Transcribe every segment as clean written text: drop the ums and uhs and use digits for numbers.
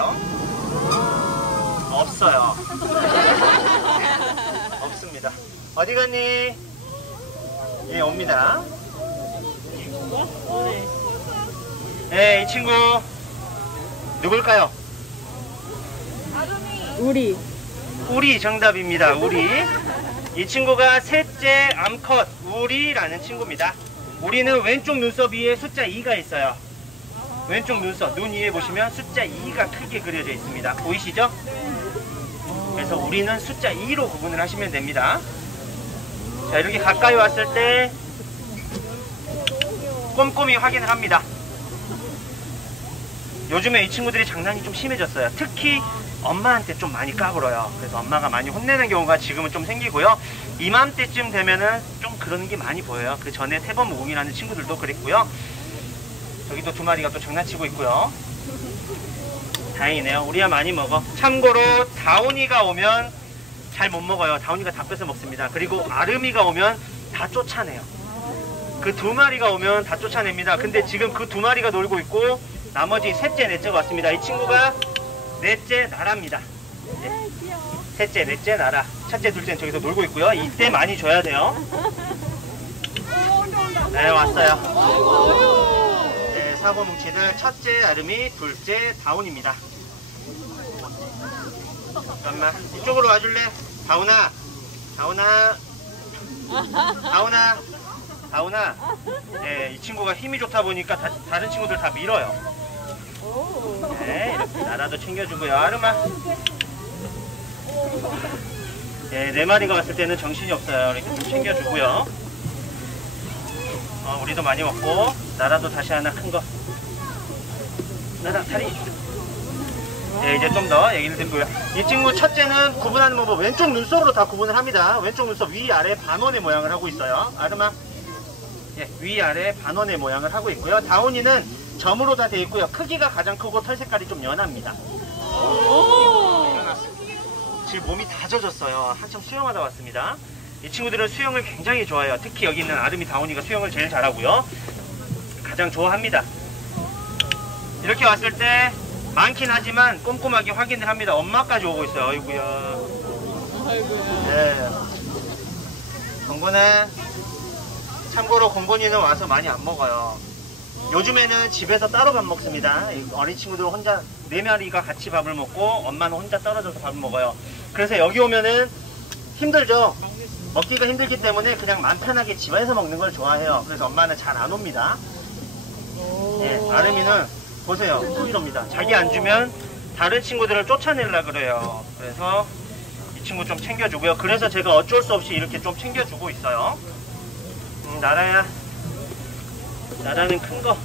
있을까요? 없어요. 없습니다. 어디 갔니? 예, 옵니다. 네, 이 친구 누굴까요? 우리 정답입니다. 우리. 이 친구가 셋째 암컷 우리라는 친구입니다. 우리는 왼쪽 눈썹 위에 숫자 2가 있어요. 왼쪽 눈썹, 눈 위에 보시면 숫자 2가 크게 그려져 있습니다. 보이시죠? 그래서 우리는 숫자 2로 구분을 하시면 됩니다. 자, 이렇게 가까이 왔을 때 꼼꼼히 확인을 합니다. 요즘에 이 친구들이 장난이 좀 심해졌어요. 특히 엄마한테 좀 많이 까불어요. 그래서 엄마가 많이 혼내는 경우가 지금은 좀 생기고요. 이맘때쯤 되면은 좀 그러는 게 많이 보여요. 그 전에 세번 모공이라는 친구들도 그랬고요. 저기도 두 마리가 또 장난치고 있고요. 다행이네요. 우리야 많이 먹어. 참고로 다운이가 오면 잘 못 먹어요. 다운이가 다 뺏어 먹습니다. 그리고 아름이가 오면 다 쫓아내요. 그 두 마리가 오면 다 쫓아냅니다. 근데 지금 그 두 마리가 놀고 있고 나머지 셋째, 넷째가 왔습니다. 이 친구가 넷째 나라입니다. 네. 셋째, 넷째 나라. 첫째, 둘째는 저기서 놀고 있고요. 이때 많이 줘야 돼요. 네, 왔어요. 네, 사고 뭉치들 첫째 아름이, 둘째 다운입니다. 잠깐만, 이쪽으로 와줄래? 다운아, 다운아, 다운아, 다운아. 네, 이 친구가 힘이 좋다 보니까 다른 친구들 다 밀어요. 네, 이렇게 나라도 챙겨주고요. 아름아. 네, 네 마리가 왔을 때는 정신이 없어요. 이렇게 좀 챙겨주고요. 우리도 많이 먹고 나라도 다시 하나 큰 거. 나라 다리. 네, 이제 좀 더 얘기를 듣고요. 이 친구 첫째는 구분하는 방법 왼쪽 눈썹으로 다 구분을 합니다. 왼쪽 눈썹 위아래 반원의 모양을 하고 있어요. 아름아. 예, 위아래 반원의 모양을 하고 있고요. 다운이는 점으로 다 되어 있고요. 크기가 가장 크고 털 색깔이 좀 연합니다. 지금 몸이 다 젖었어요. 한참 수영하다 왔습니다. 이 친구들은 수영을 굉장히 좋아해요. 특히 여기 있는 아름이, 다운이가 수영을 제일 잘하고요. 가장 좋아합니다. 이렇게 왔을 때 많긴 하지만 꼼꼼하게 확인을 합니다. 엄마까지 오고 있어요. 아이고야. 네. 공고는 참고로 공곤이는 와서 많이 안 먹어요. 요즘에는 집에서 따로 밥 먹습니다. 어린 친구들 혼자 4마리가 같이 밥을 먹고 엄마는 혼자 떨어져서 밥을 먹어요. 그래서 여기 오면은 힘들죠. 먹기가 힘들기 때문에 그냥 맘 편하게 집에서 먹는 걸 좋아해요. 그래서 엄마는 잘 안 옵니다. 예, 아름이는 보세요. 또 이럽니다. 자기 안 주면 다른 친구들을 쫓아내려고 그래요. 그래서 이 친구 좀 챙겨주고요. 그래서 제가 어쩔 수 없이 이렇게 좀 챙겨주고 있어요. 나라야. 나라는 큰 거.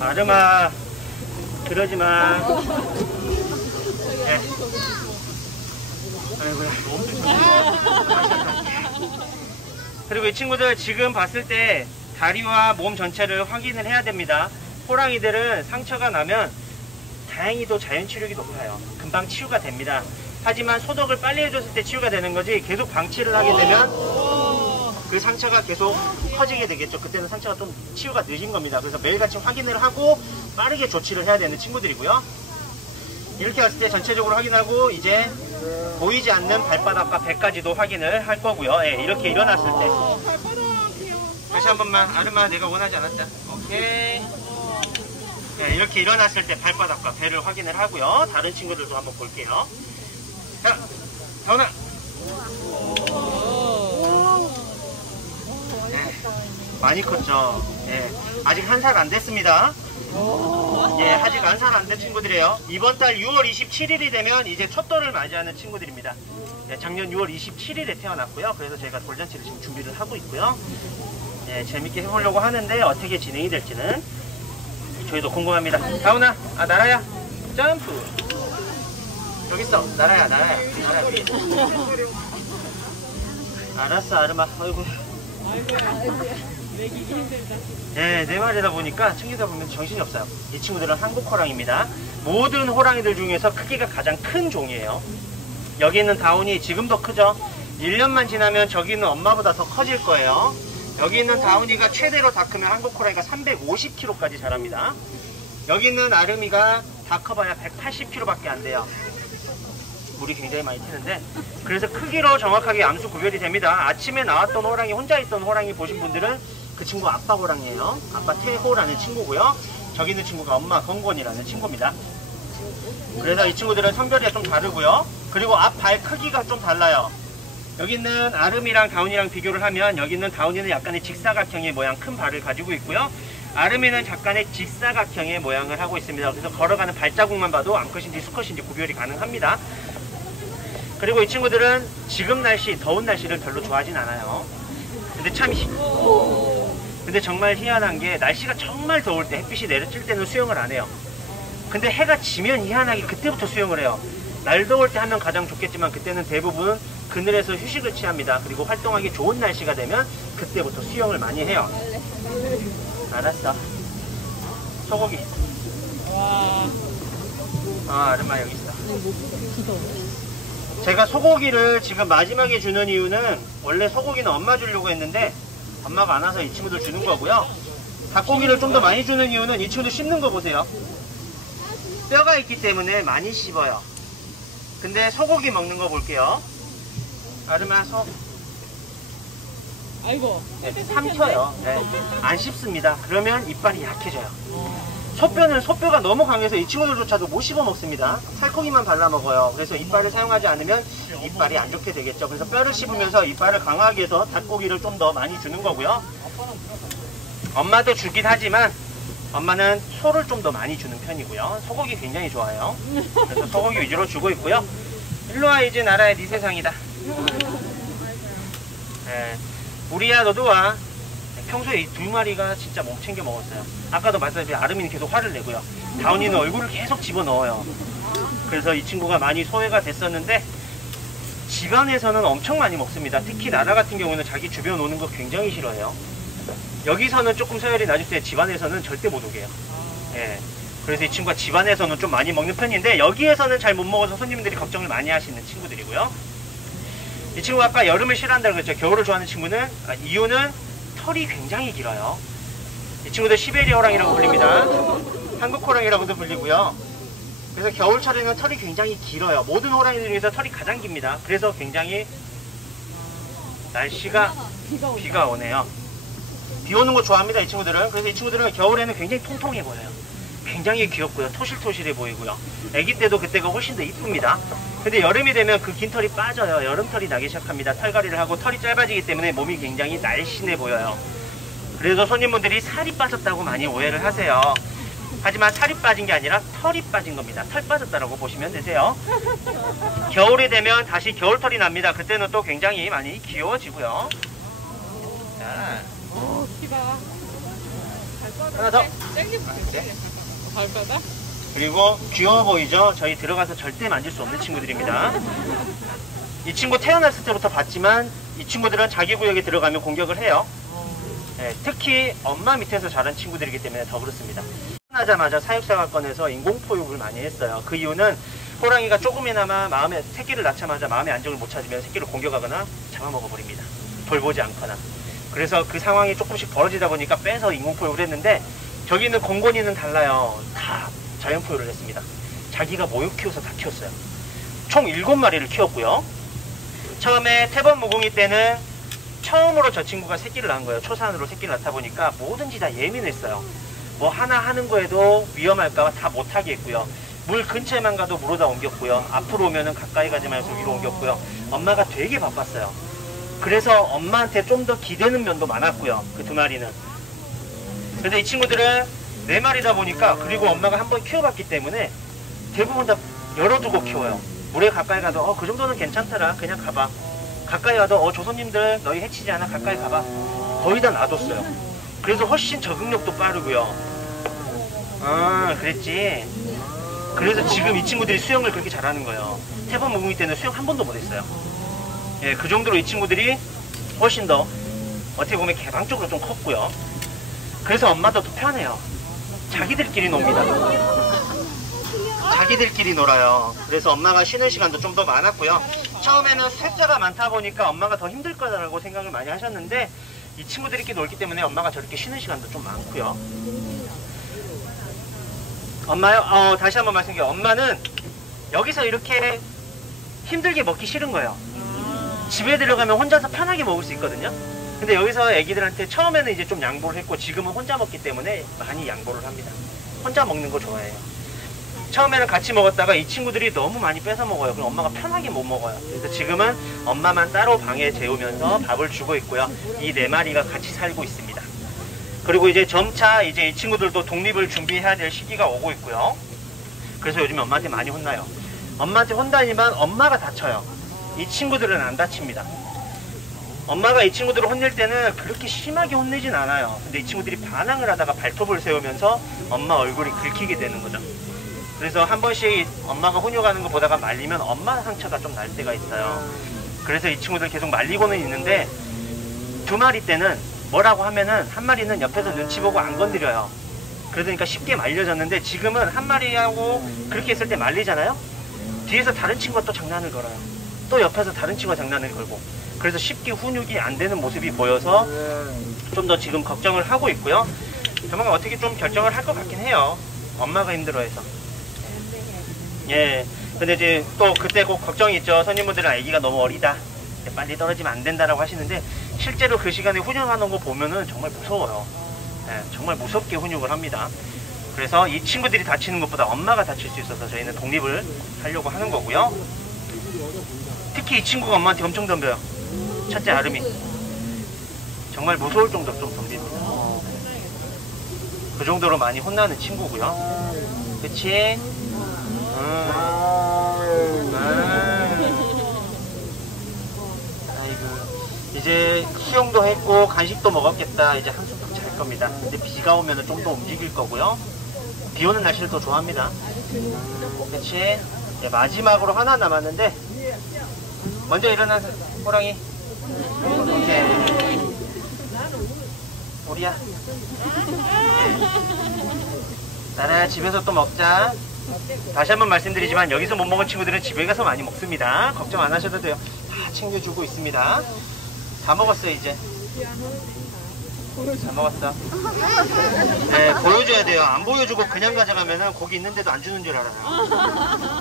아름아, 그러지 마. 네. 아이고야. 그리고 이 친구들 지금 봤을 때 다리와 몸 전체를 확인을 해야 됩니다. 호랑이들은 상처가 나면 다행히도 자연치료력이 높아요. 금방 치유가 됩니다. 하지만 소독을 빨리 해줬을 때 치유가 되는 거지, 계속 방치를 하게 되면 그 상처가 계속 커지게 되겠죠. 그때는 상처가 좀 치유가 늦은 겁니다. 그래서 매일같이 확인을 하고 빠르게 조치를 해야 되는 친구들이고요. 이렇게 왔을 때 전체적으로 확인하고 이제 보이지 않는 발바닥과 배까지도 확인을 할 거고요. 예, 이렇게 일어났을 때 다시 한 번만. 아름아, 내가 원하지 않았다. 오케이. 예, 이렇게 일어났을 때 발바닥과 배를 확인을 하고요. 다른 친구들도 한번 볼게요. 자, 다운아. 네, 많이 컸죠. 네, 아직 1살 안 됐습니다. 예, 아직 1살 안 된 친구들이에요. 이번 달 6월 27일이 되면 이제 첫 돌을 맞이하는 친구들입니다. 예, 작년 6월 27일에 태어났고요. 그래서 저희가 돌잔치를 지금 준비를 하고 있고요. 예, 재밌게 해보려고 하는데 어떻게 진행이 될지는 저희도 궁금합니다. 다운아, 아, 나라야, 점프. 여기 있어. 나라야, 나라야. 나라야. 알았어, 아름아. 아이고. 네, 4마리다 보니까 챙기다 보면 정신이 없어요. 이 친구들은 한국 호랑입니다. 모든 호랑이들 중에서 크기가 가장 큰 종이에요. 여기 있는 다운이 지금 더 크죠? 1년만 지나면 저기 있는 엄마보다 더 커질 거예요. 여기 있는 다운이가 최대로 다 크면 한국 호랑이가 350kg까지 자랍니다. 여기 있는 아름이가 다 커봐야 180kg밖에 안 돼요. 물이 굉장히 많이 튀는데, 그래서 크기로 정확하게 암수 구별이 됩니다. 아침에 나왔던 호랑이, 혼자 있던 호랑이 보신 분들은 그 친구 아빠 호랑이에요. 아빠 태호라는 친구고요. 저기 있는 친구가 엄마 건곤이라는 친구입니다. 그래서 이 친구들은 성별이 좀 다르고요. 그리고 앞발 크기가 좀 달라요. 여기 있는 아름이랑 다운이랑 비교를 하면, 여기 있는 다운이는 약간의 직사각형의 모양, 큰 발을 가지고 있고요. 아름이는 약간의 직사각형의 모양을 하고 있습니다. 그래서 걸어가는 발자국만 봐도 암컷인지 수컷인지 구별이 가능합니다. 그리고 이 친구들은 지금 날씨, 더운 날씨를 별로 좋아하진 않아요. 근데 정말 희한한 게, 날씨가 정말 더울 때, 햇빛이 내려칠 때는 수영을 안 해요. 근데 해가 지면 희한하게 그때부터 수영을 해요. 날 더울 때 하면 가장 좋겠지만, 그때는 대부분 그늘에서 휴식을 취합니다. 그리고 활동하기 좋은 날씨가 되면 그때부터 수영을 많이 해요. 알았어. 소고기. 와. 아름아 여기 있어. 제가 소고기를 지금 마지막에 주는 이유는, 원래 소고기는 엄마 주려고 했는데 엄마가 안 와서 이 친구들 주는 거고요. 닭고기를 좀 더 많이 주는 이유는, 이 친구들 씹는 거 보세요. 뼈가 있기 때문에 많이 씹어요. 근데 소고기 먹는 거 볼게요. 아름아 소. 아이고. 네, 삼켜요. 네, 안 씹습니다. 그러면 이빨이 약해져요. 소뼈가 너무 강해서 이 친구들조차도 못 씹어 먹습니다. 살코기만 발라 먹어요. 그래서 이빨을 사용하지 않으면 이빨이 안 좋게 되겠죠. 그래서 뼈를 씹으면서 이빨을 강하게 해서 닭고기를 좀 더 많이 주는 거고요. 엄마도 주긴 하지만 엄마는 소를 좀 더 많이 주는 편이고요. 소고기 굉장히 좋아해요. 그래서 소고기 위주로 주고 있고요. 일로와, 이제 나라의 네 세상이다. 네, 우리야 너도 와. 평소에 이 두 마리가 진짜 못 챙겨 먹었어요. 아까도 말씀드린 아름이는 계속 화를 내고요. 다운이는 얼굴을 계속 집어넣어요. 그래서 이 친구가 많이 소외가 됐었는데, 집안에서는 엄청 많이 먹습니다. 특히 나라 같은 경우는 자기 주변 오는 거 굉장히 싫어해요. 여기서는 조금 서열이 낮을 때 집안에서는 절대 못 오게 해요. 예. 그래서 이 친구가 집안에서는 좀 많이 먹는 편인데, 여기에서는 잘 못 먹어서 손님들이 걱정을 많이 하시는 친구들이고요. 이 친구가 아까 여름을 싫어한다고 그랬죠. 겨울을 좋아하는 친구는, 이유는 털이 굉장히 길어요. 이 친구들 시베리아 호랑이라고 불립니다. 한국 호랑이라고도 불리고요. 그래서 겨울철에는 털이 굉장히 길어요. 모든 호랑이들 중에서 털이 가장 깁니다. 그래서 굉장히 날씨가 비가 오네요. 비 오는 거 좋아합니다, 이 친구들은. 그래서 이 친구들은 겨울에는 굉장히 통통해 보여요. 굉장히 귀엽고요. 토실토실해 보이고요. 아기 때도 그때가 훨씬 더 이쁩니다. 근데 여름이 되면 그 긴 털이 빠져요. 여름털이 나기 시작합니다. 털갈이를 하고 털이 짧아지기 때문에 몸이 굉장히 날씬해 보여요. 그래서 손님분들이 살이 빠졌다고 많이 오해를 하세요. 하지만 살이 빠진 게 아니라 털이 빠진 겁니다. 털 빠졌다라고 보시면 되세요. 겨울이 되면 다시 겨울털이 납니다. 그때는 또 굉장히 많이 귀여워지고요. 자, 오, 키가. 하나 더. 발바닥? 그리고 귀여워 보이죠? 저희 들어가서 절대 만질 수 없는 친구들입니다. 이 친구 태어났을 때부터 봤지만, 이 친구들은 자기 구역에 들어가면 공격을 해요. 네, 특히 엄마 밑에서 자란 친구들이기 때문에 더 그렇습니다. 태어나자마자 사육사가 꺼내서 인공포육을 많이 했어요. 그 이유는 호랑이가 조금이나마 새끼를 낳자마자 마음의 안정을 못 찾으면 새끼를 공격하거나 잡아먹어버립니다. 돌보지 않거나. 그래서 그 상황이 조금씩 벌어지다 보니까 빼서 인공포육을 했는데, 저기 있는 공곤이는 달라요. 다 자연포유를 했습니다. 자기가 모육 키워서 다 키웠어요. 총 7마리를 키웠고요. 처음에 태번 무궁이 때는 처음으로 저 친구가 새끼를 낳은 거예요. 초산으로 새끼를 낳다 보니까 뭐든지 다 예민했어요. 뭐 하나 하는 거에도 위험할까 봐 다 못하게 했고요. 물 근처에만 가도 물어다 옮겼고요. 앞으로 오면은 가까이 가지 말고 위로 옮겼고요. 엄마가 되게 바빴어요. 그래서 엄마한테 좀 더 기대는 면도 많았고요. 그 2마리는. 그래서 이 친구들은 4마리다 보니까, 그리고 엄마가 한번 키워봤기 때문에 대부분 다 열어두고 키워요. 물에 가까이 가도 그 정도는 괜찮더라, 그냥 가봐. 가까이 가도 조손님들 너희 해치지 않아, 가까이 가봐. 거의 다 놔뒀어요. 그래서 훨씬 적응력도 빠르고요. 그랬지. 그래서 지금 이 친구들이 수영을 그렇게 잘하는 거예요. 태번 무궁이 때는 수영 한 번도 못했어요. 예, 그 정도로 이 친구들이 훨씬 더 어떻게 보면 개방적으로 좀 컸고요. 그래서 엄마도 더 편해요. 자기들끼리 놉니다. 자기들끼리 놀아요. 그래서 엄마가 쉬는 시간도 좀 더 많았고요. 처음에는 숫자가 많다 보니까 엄마가 더 힘들 거라고 생각을 많이 하셨는데, 이 친구들끼리 놀기 때문에 엄마가 저렇게 쉬는 시간도 좀 많고요. 엄마요? 다시 한번 말씀드릴게요. 엄마는 여기서 이렇게 힘들게 먹기 싫은 거예요. 집에 들어가면 혼자서 편하게 먹을 수 있거든요. 근데 여기서 애기들한테 처음에는 이제 좀 양보를 했고 지금은 혼자 먹기 때문에 많이 양보를 합니다. 혼자 먹는 거 좋아해요. 처음에는 같이 먹었다가 이 친구들이 너무 많이 뺏어 먹어요. 그럼 엄마가 편하게 못 먹어요. 그래서 지금은 엄마만 따로 방에 재우면서 밥을 주고 있고요. 이 4마리가 같이 살고 있습니다. 그리고 이제 점차 이제 이 친구들도 독립을 준비해야 될 시기가 오고 있고요. 그래서 요즘에 엄마한테 많이 혼나요. 엄마한테 혼나지만 엄마가 다쳐요. 이 친구들은 안 다칩니다. 엄마가 이 친구들을 혼낼 때는 그렇게 심하게 혼내진 않아요. 근데 이 친구들이 반항을 하다가 발톱을 세우면서 엄마 얼굴이 긁히게 되는 거죠. 그래서 한 번씩 엄마가 훈육하는 거 보다가 말리면 엄마 상처가 좀 날 때가 있어요. 그래서 이 친구들 계속 말리고는 있는데 2마리 때는 뭐라고 하면은 한 마리는 옆에서 눈치 보고 안 건드려요. 그러니까 쉽게 말려졌는데 지금은 한 마리하고 그렇게 했을 때 말리잖아요. 뒤에서 다른 친구가 또 장난을 걸어요. 또 옆에서 다른 친구가 장난을 걸고. 그래서 쉽게 훈육이 안 되는 모습이 보여서 좀 더 지금 걱정을 하고 있고요. 조만간 어떻게 좀 결정을 할 것 같긴 해요. 엄마가 힘들어해서. 예. 근데 이제 또 그때 꼭 걱정이 있죠. 선임분들은 아기가 너무 어리다. 빨리 떨어지면 안 된다라고 하시는데 실제로 그 시간에 훈육하는 거 보면은 정말 무서워요. 예, 정말 무섭게 훈육을 합니다. 그래서 이 친구들이 다치는 것보다 엄마가 다칠 수 있어서 저희는 독립을 하려고 하는 거고요. 특히 이 친구가 엄마한테 엄청 덤벼요. 첫째 아름이. 정말 무서울 정도로 좀 덤빕니다. 그 정도로 많이 혼나는 친구고요. 그치? 아이고. 이제 수영도 했고 간식도 먹었겠다. 이제 한숨 푹 잘 겁니다. 근데 비가 오면 좀 더 움직일 거고요. 비 오는 날씨를 더 좋아합니다. 그치? 네, 마지막으로 하나 남았는데 먼저 일어난 호랑이. 네. 우리야. 나라 집에서 또 먹자. 다시 한번 말씀드리지만 여기서 못 먹은 친구들은 집에 가서 많이 먹습니다. 걱정 안 하셔도 돼요. 다 챙겨주고 있습니다. 다 먹었어 이제. 다 먹었어. 네, 보여줘야 돼요. 안 보여주고 그냥 가져가면은 고기 있는데도 안 주는 줄 알아요.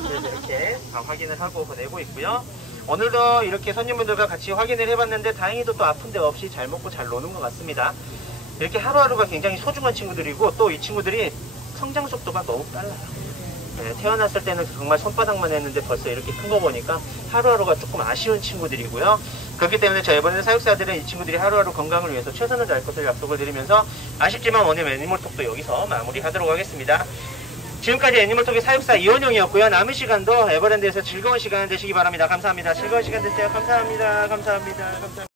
그래서 이렇게 다 확인을 하고 보내고 있고요. 오늘도 이렇게 손님분들과 같이 확인을 해봤는데 다행히도 또 아픈 데 없이 잘 먹고 잘 노는 것 같습니다. 이렇게 하루하루가 굉장히 소중한 친구들이고 또 이 친구들이 성장 속도가 너무 빨라요. 네, 태어났을 때는 정말 손바닥만 했는데 벌써 이렇게 큰 거 보니까 하루하루가 조금 아쉬운 친구들이고요. 그렇기 때문에 저희 이번에 사육사들은 이 친구들이 하루하루 건강을 위해서 최선을 다할 것을 약속을 드리면서 아쉽지만 오늘 애니멀톡도 여기서 마무리하도록 하겠습니다. 지금까지 애니멀톡의 사육사 이원영이었고요. 남은 시간도 에버랜드에서 즐거운 시간 되시기 바랍니다. 감사합니다. 즐거운 시간 되세요. 감사합니다. 감사합니다. 감사합니다.